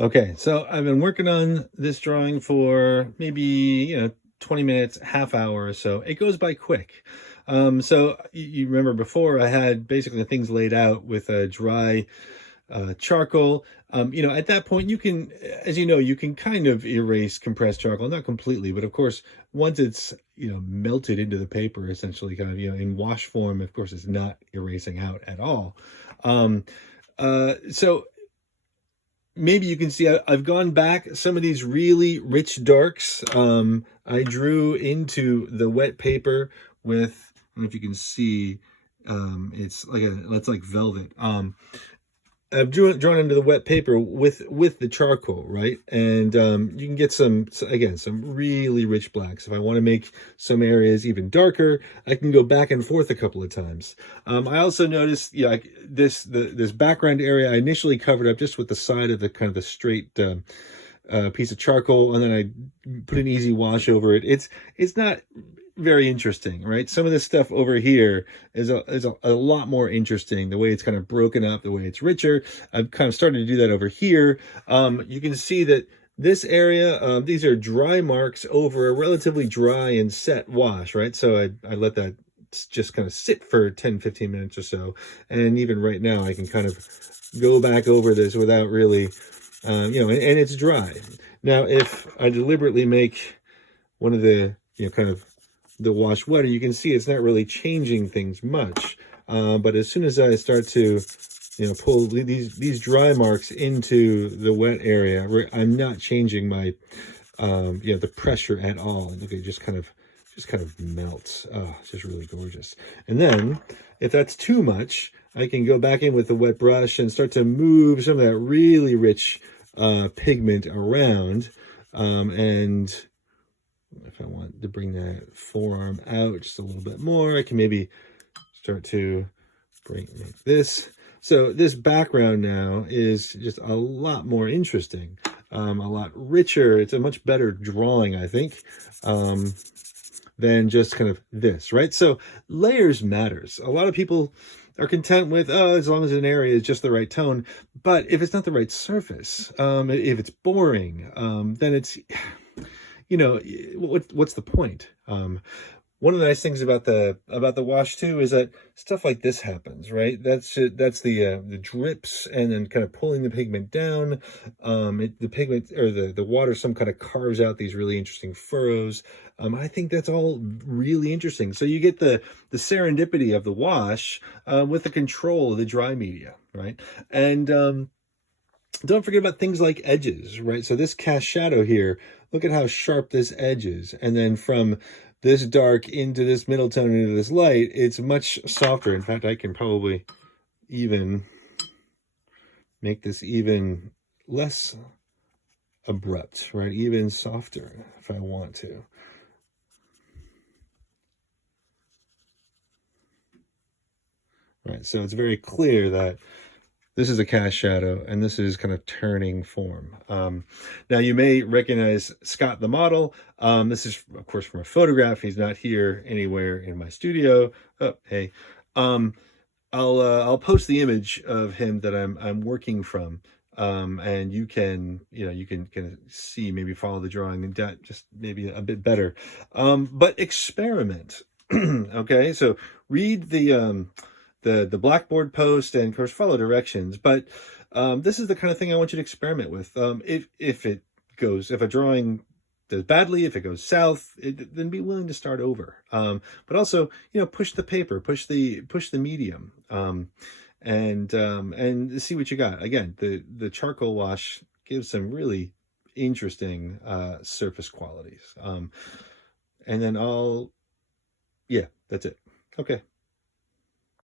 Okay, so I've been working on this drawing for maybe, 20 minutes, half hour or so. It goes by quick. So you remember before I had basically things laid out with a dry charcoal. At that point you can, as you know, you can kind of erase compressed charcoal, not completely, but of course, once it's, melted into the paper, essentially kind of, in wash form, of course, it's not erasing out at all. Um, so maybe you can see I've gone back some of these really rich darks. I drew into the wet paper with, I don't know if you can see, it's like velvet. I've drawn into the wet paper with the charcoal, right? And you can get some really rich blacks. If I want to make some areas even darker, I can go back and forth a couple of times. I also noticed, this background area I initially covered up just with the side of the kind of the straight piece of charcoal, and then I put an easy wash over it. It's not very interesting, right? Some of this stuff over here is a lot more interesting. The way it's kind of broken up, the way it's richer. I've kind of started to do that over here. You can see that this area, these are dry marks over a relatively dry and set wash, right? So I let that just kind of sit for 10-15 minutes or so. And even right now, I can kind of go back over this without really, and it's dry. Now, if I deliberately make one of the, kind of the wash wetter, you can see it's not really changing things much. But as soon as I start to, pull these dry marks into the wet area, where I'm not changing my, the pressure at all. And look, it just kind of melts. Oh, it's just really gorgeous. And then, if that's too much, I can go back in with the wet brush and start to move some of that really rich pigment around. And if I want to bring that forearm out just a little bit more, I can maybe start to make this. So this background now is just a lot more interesting, a lot richer. It's a much better drawing, I think, than just kind of this, right? So layers matters. A lot of people are content with, oh, as long as an area is just the right tone. But if it's not the right surface, if it's boring, then it's, what's the point? One of the nice things about the wash too is that stuff like this happens, right? That's the drips and then kind of pulling the pigment down. The pigment or the water some kind of carves out these really interesting furrows. I think that's all really interesting. So you get the serendipity of the wash with the control of the dry media, right? And don't forget about things like edges, right? So this cast shadow here, look at how sharp this edge is. And then from this dark into this middle tone into this light, it's much softer. In fact, I can probably even make this even less abrupt, right? Even softer if I want to. Right, so it's very clear that this is a cast shadow, and this is kind of turning form. Now, you may recognize Scott the model. This is, of course, from a photograph. He's not here anywhere in my studio. Oh, hey. I'll post the image of him that I'm working from, and you can kind of see, maybe follow the drawing and that just maybe a bit better. But experiment. Okay, so read the Blackboard post and of course follow directions. But this is the kind of thing I want you to experiment with. If a drawing does badly, if it goes south, then be willing to start over. But also, push the paper, push the medium, and see what you got. Again, the charcoal wash gives some really interesting surface qualities. And then yeah, that's it. Okay.